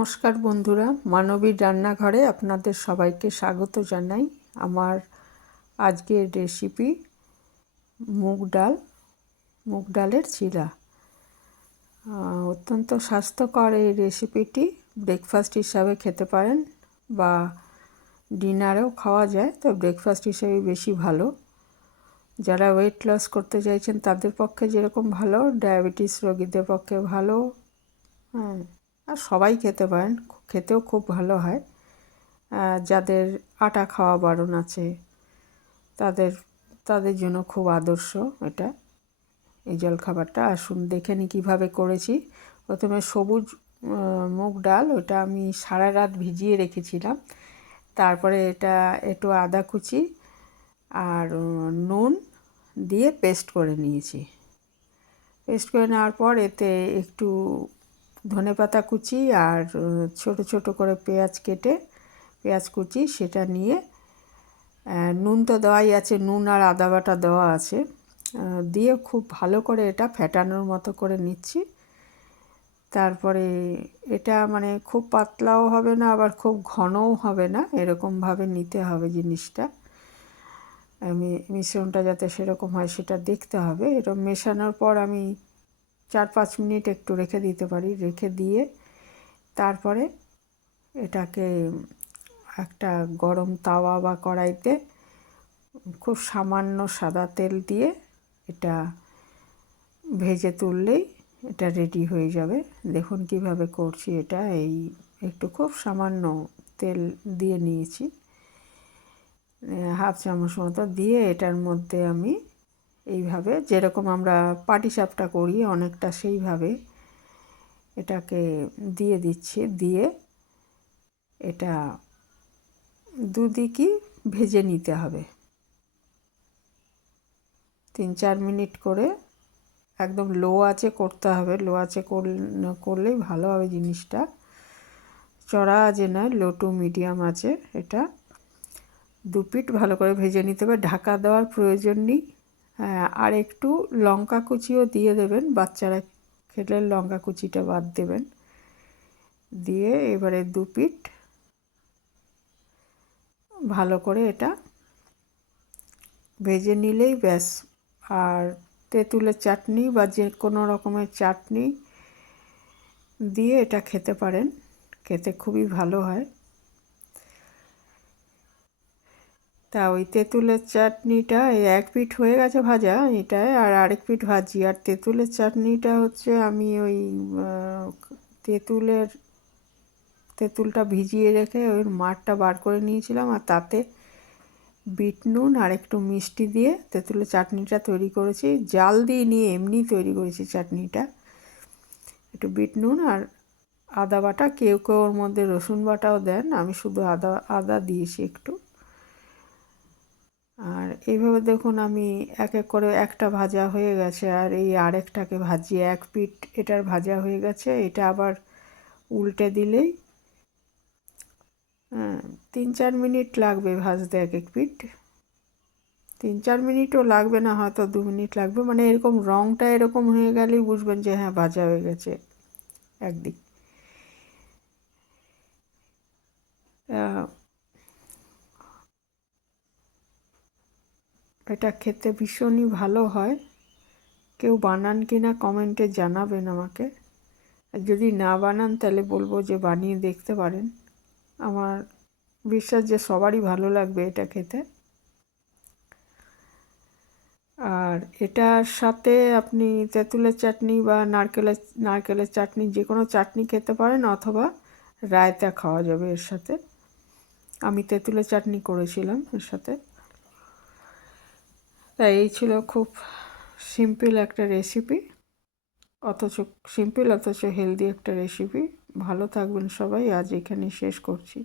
নমস্কার বন্ধুরা, মানবীর রান্নাঘরে আপনাদের সবাইকে স্বাগত জানাই। আমার আজকের রেসিপি মুগ ডালের চিলা। অত্যন্ত স্বাস্থ্যকর এই রেসিপিটি ব্রেকফাস্ট হিসাবে খেতে পারেন বা ডিনারেও খাওয়া যায়, তো ব্রেকফাস্ট হিসেবে বেশি ভালো। যারা ওয়েট লস করতে চাইছেন তাদের পক্ষে যেরকম ভালো, ডায়াবেটিস রোগীদের পক্ষে ভালো। আর সবাই খেতে পারেন, খেতেও খুব ভালো হয়। যাদের আটা খাওয়া বারণ আছে তাদের জন্য খুব আদর্শ এটা, এই জলখাবারটা। আসুন দেখে নিই কীভাবে করেছি। প্রথমে সবুজ মুগ ডাল, ওটা আমি সারা রাত ভিজিয়ে রেখেছিলাম। তারপরে এটা একটু আদা কুচি আর নুন দিয়ে পেস্ট করে নিয়েছি। পেস্ট করে নেওয়ার পর এতে একটু ধনেপাতা কুচি আর ছোট ছোট করে পেঁয়াজ কুচি সেটা নিয়ে, নুন তো দেওয়াই আছে, নুন আর আদা বাটা দেওয়া আছে, দিয়ে খুব ভালো করে এটা ফেটানোর মতো করে নিচ্ছি। তারপরে এটা মানে খুব পাতলাও হবে না আবার খুব ঘনও হবে না, এরকমভাবে নিতে হবে জিনিসটা। মিশ্রণটা যাতে সেরকম হয় সেটা দেখতে হবে। এরকম মেশানোর পর আমি 4-5 মিনিট একটু রেখে দিতে পারি। রেখে দিয়ে তারপরে এটাকে একটা গরম তাওয়া বা কড়াইতে খুব সামান্য সাদা তেল দিয়ে এটা ভেজে তুললেই এটা রেডি হয়ে যাবে। দেখুন কিভাবে করছি এটা। এই একটু খুব সামান্য তেল দিয়ে নিয়েছি, হাফ চামচ মতো দিয়ে এটার মধ্যে আমি এইভাবে যেরকম আমরা পাটিসাপটা করি অনেকটা সেইভাবে এটাকে দিয়ে দিচ্ছি। দিয়ে এটা দুদিকই ভেজে নিতে হবে 3-4 মিনিট করে। একদম লো আঁচে করতে হবে, লো আঁচে করলেই ভালো হবে জিনিসটা। চড়া আঁচে নয়, লো টু মিডিয়াম আঁচে এটা দুপিঠ ভালো করে ভেজে নিতে হবে। ঢাকা দেওয়ার প্রয়োজন নেই। আর একটু লঙ্কা কুচিও দিয়ে দেবেন, বাচ্চারা খেলে লঙ্কা কুচিটা বাদ দেবেন। দিয়ে এবারে দুপিঠ ভালো করে এটা ভেজে নিলেই ব্যাস। আর তেঁতুলের চাটনি বা যে কোনো রকমের চাটনি দিয়ে এটা খেতে পারেন, খেতে খুবই ভালো হয়। তা ওই তেঁতুলের চাটনিটা এই এক পিঠ হয়ে গেছে ভাজা এটায়, আর আরেক পিঠ ভাজি। আর তেঁতুলের চাটনিটা হচ্ছে আমি ওই তেঁতুলটা ভিজিয়ে রেখে ওই মাড়টা বার করে নিয়েছিলাম, আর তাতে বিট নুন আর একটু মিষ্টি দিয়ে তেঁতুলের চাটনিটা তৈরি করেছি। জাল দিয়ে নিয়ে এমনি তৈরি করেছি চাটনিটা। একটু বিট নুন আর আদা বাটা, কেউ কেউ ওর মধ্যে রসুন বাটাও দেন, আমি শুধু আদা দিয়েছি একটু। আর এইভাবে দেখুন আমি এক এক করে একটা ভাজা হয়ে গেছে, আর এই আরেকটাকে ভাজি, এক পিঠ এটার ভাজা হয়ে গেছে। এটা আবার উল্টে দিলেই 3-4 মিনিট লাগবে ভাজতে এক এক পিঠ। 3-4 মিনিটও লাগবে না, হয়তো 2 মিনিট লাগবে। মানে এরকম রঙটা এরকম হয়ে গেলেই বুঝবেন যে হ্যাঁ ভাজা হয়ে গেছে একদিক। এটা খেতে ভীষণই ভালো হয়। কেউ বানান কি না কমেন্টে জানাবেন আমাকে। আর যদি না বানান তাহলে বলবো যে বানিয়ে দেখতে পারেন। আমার বিশ্বাস যে সবারই ভালো লাগবে এটা খেতে। আর এটার সাথে আপনি তেঁতুলের চাটনি বা নারকেলের চাটনি, যে কোনো চাটনি খেতে পারেন, অথবা রায়তা খাওয়া যাবে এর সাথে। আমি তেঁতুলের চাটনি করেছিলাম এর সাথে। তাই এই ছিল খুব সিম্পল একটা রেসিপি, অথচ হেলদি একটা রেসিপি। ভালো থাকবেন সবাই, আজ এখানে শেষ করছি।